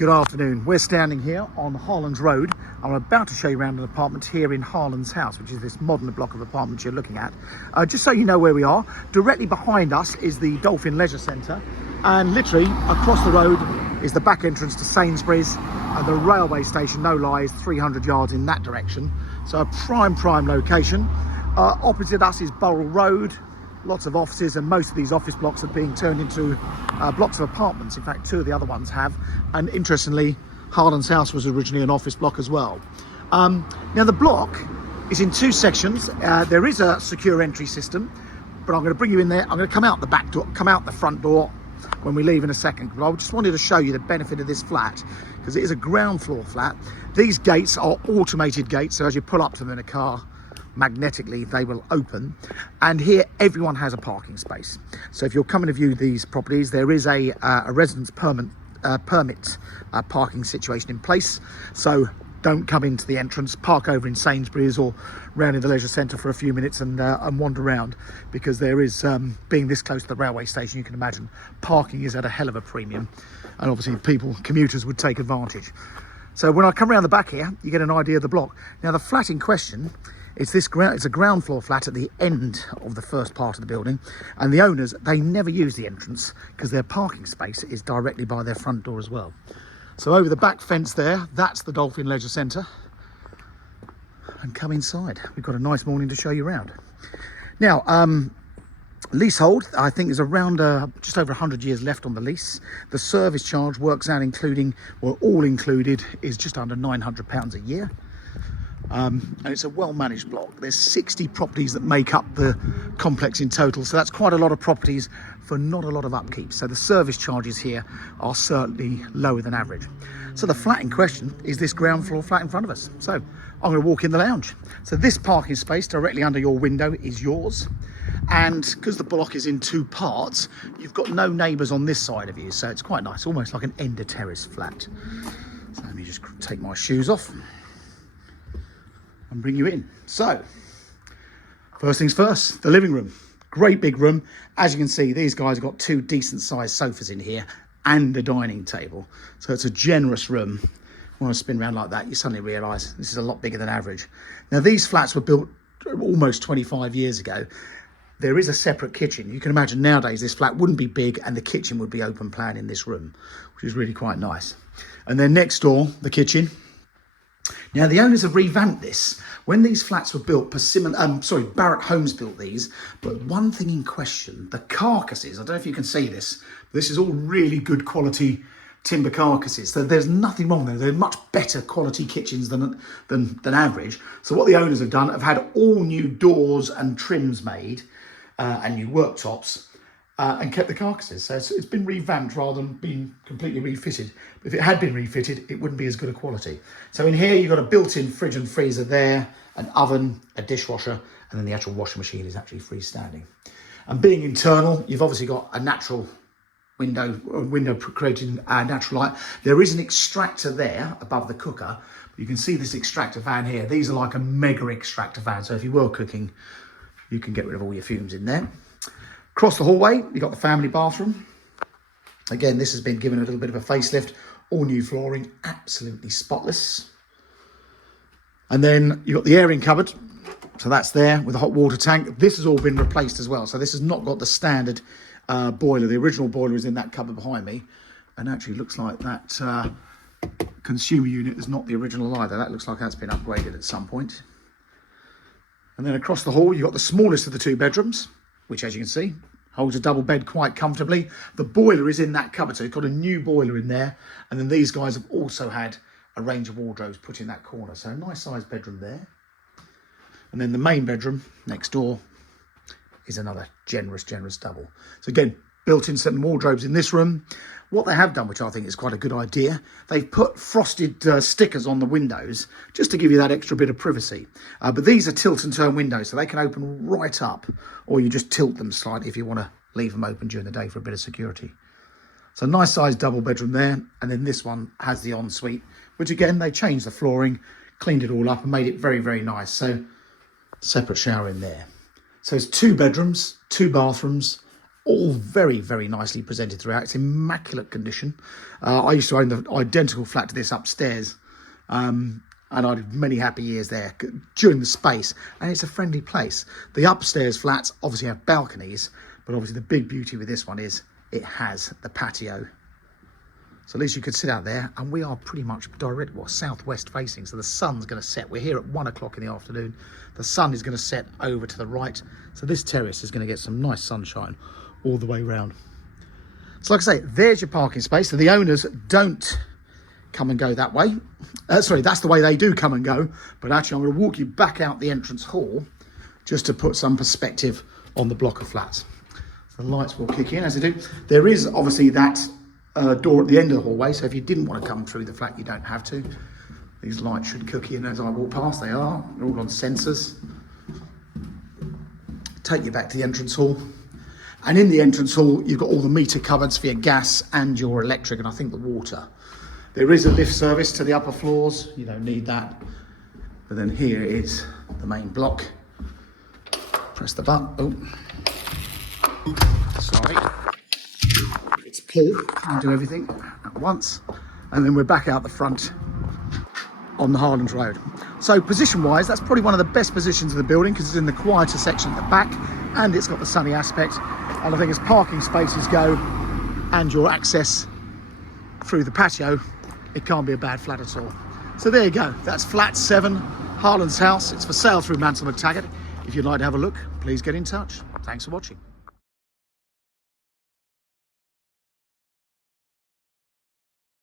Good afternoon. We're standing here on Harlands Road. I'm about to show you around an apartment here in Harlands House, which is this modern block of apartments you're looking at. Just so you know where we are, directly behind us is the Dolphin Leisure Centre, and literally across the road is the back entrance to Sainsbury's, and the railway station, no lies, 300 yards in that direction. So a prime location. Opposite us is Burrell Road. Lots of offices, and most of these office blocks are being turned into blocks of apartments. In fact, two of the other ones have. And interestingly, Harlands House was originally an office block as well. Now the block is in two sections. There is a secure entry system, but I'm going to bring you in there. I'm going to come out the back door, come out the front door when we leave in a second. But I just wanted to show you the benefit of this flat, because it is a ground floor flat. These gates are automated gates, so as you pull up to them in a car, magnetically they will open, and here everyone has a parking space. So if you're coming to view these properties, there is a residence permit parking situation in place. So don't come into the entrance, park over in Sainsbury's or round in the leisure centre for a few minutes and wander around, because there is, being this close to the railway station, you can imagine parking is at a hell of a premium, and obviously commuters would take advantage. So when I come around the back here, you get an idea of the block. Now the flat in question, it's a ground floor flat at the end of the first part of the building, and the owners, they never use the entrance because their parking space is directly by their front door as well. So over the back fence there, that's the Dolphin Leisure Centre, and come inside. We've got a nice morning to show you around. Now, leasehold, I think is around just over 100 years left on the lease. The service charge works out including, well, all included, is just under £900 a year. And it's a well-managed block. There's 60 properties that make up the complex in total, so that's quite a lot of properties for not a lot of upkeep. So the service charges here are certainly lower than average. So the flat in question is this ground floor flat in front of us. So I'm going to walk in the lounge. So this parking space directly under your window is yours, and because the block is in two parts, you've got no neighbours on this side of you, so it's quite nice, almost like an end of terrace flat. So let me just take my shoes off and bring you in. So first things first, the living room. Great big room. As you can see, these guys have got two decent sized sofas in here and a dining table, so it's a generous room. When I spin around like that, you suddenly realise this is a lot bigger than average. Now these flats were built almost 25 years ago. There is a separate kitchen. You can imagine nowadays this flat wouldn't be big and the kitchen would be open plan in this room, which is really quite nice. And then next door, the kitchen. Now the owners have revamped this. When these flats were built, Barratt Homes built these, but one thing in question, the carcasses, I don't know if you can see this, but this is all really good quality timber carcasses. So there's nothing wrong there. They're much better quality kitchens than average. So what the owners have done, have had all new doors and trims made, and new worktops, and kept the carcasses. So it's been revamped rather than being completely refitted. If it had been refitted, it wouldn't be as good a quality. So in here, you've got a built-in fridge and freezer there, an oven, a dishwasher, and then the actual washing machine is actually freestanding. And being internal, you've obviously got a natural window creating natural light. There is an extractor there above the cooker. You can see this extractor fan here. These are like a mega extractor fan. So if you were cooking, you can get rid of all your fumes in there. Across the hallway, you've got the family bathroom. Again, this has been given a little bit of a facelift. All new flooring, absolutely spotless. And then you've got the airing cupboard. So that's there with a hot water tank. This has all been replaced as well. So this has not got the standard boiler. The original boiler is in that cupboard behind me. And actually looks like that consumer unit is not the original either. That looks like that's been upgraded at some point. And then across the hall, you've got the smallest of the two bedrooms, which, as you can see, holds a double bed quite comfortably. The boiler is in that cupboard, so you've got a new boiler in there. And then these guys have also had a range of wardrobes put in that corner. So a nice sized bedroom there. And then the main bedroom next door is another generous double. So again, built-in set of wardrobes in this room. What they have done, which I think is quite a good idea, they've put frosted stickers on the windows just to give you that extra bit of privacy. But these are tilt and turn windows, so they can open right up, or you just tilt them slightly if you want to leave them open during the day for a bit of security. So nice sized double bedroom there. And then this one has the ensuite, which again, they changed the flooring, cleaned it all up and made it very nice. So separate shower in there. So it's two bedrooms, two bathrooms, all very, very nicely presented throughout. It's immaculate condition. I used to own the identical flat to this upstairs, and I had many happy years there during the space, and it's a friendly place. The upstairs flats obviously have balconies, but obviously the big beauty with this one is it has the patio. So at least you could sit out there, and we are pretty much direct, southwest facing, so the sun's going to set. We're here at 1 o'clock in the afternoon. The sun is going to set over to the right, so this terrace is going to get some nice sunshine all the way round. So like I say, there's your parking space. So the owners don't come and go that way. Sorry, that's the way they do come and go, but actually I'm going to walk you back out the entrance hall just to put some perspective on the block of flats. So the lights will kick in as they do. There is obviously that door at the end of the hallway, so if you didn't want to come through the flat, you don't have to. These lights should kick in as I walk past. They are. They're all on sensors. Take you back to the entrance hall. And in the entrance hall, you've got all the meter cupboards for your gas and your electric, and I think the water. There is a lift service to the upper floors. You don't need that. But then here is the main block. Press the button. Oh, sorry. It's pull and do everything at once. And then we're back out the front on the Harlands Road. So position-wise, that's probably one of the best positions of the building because it's in the quieter section at the back and it's got the sunny aspect. And I think as parking spaces go and your access through the patio, it can't be a bad flat at all. So there you go. That's flat 7, Harlands House. It's for sale through Mansell McTaggart. If you'd like to have a look, please get in touch. Thanks for watching.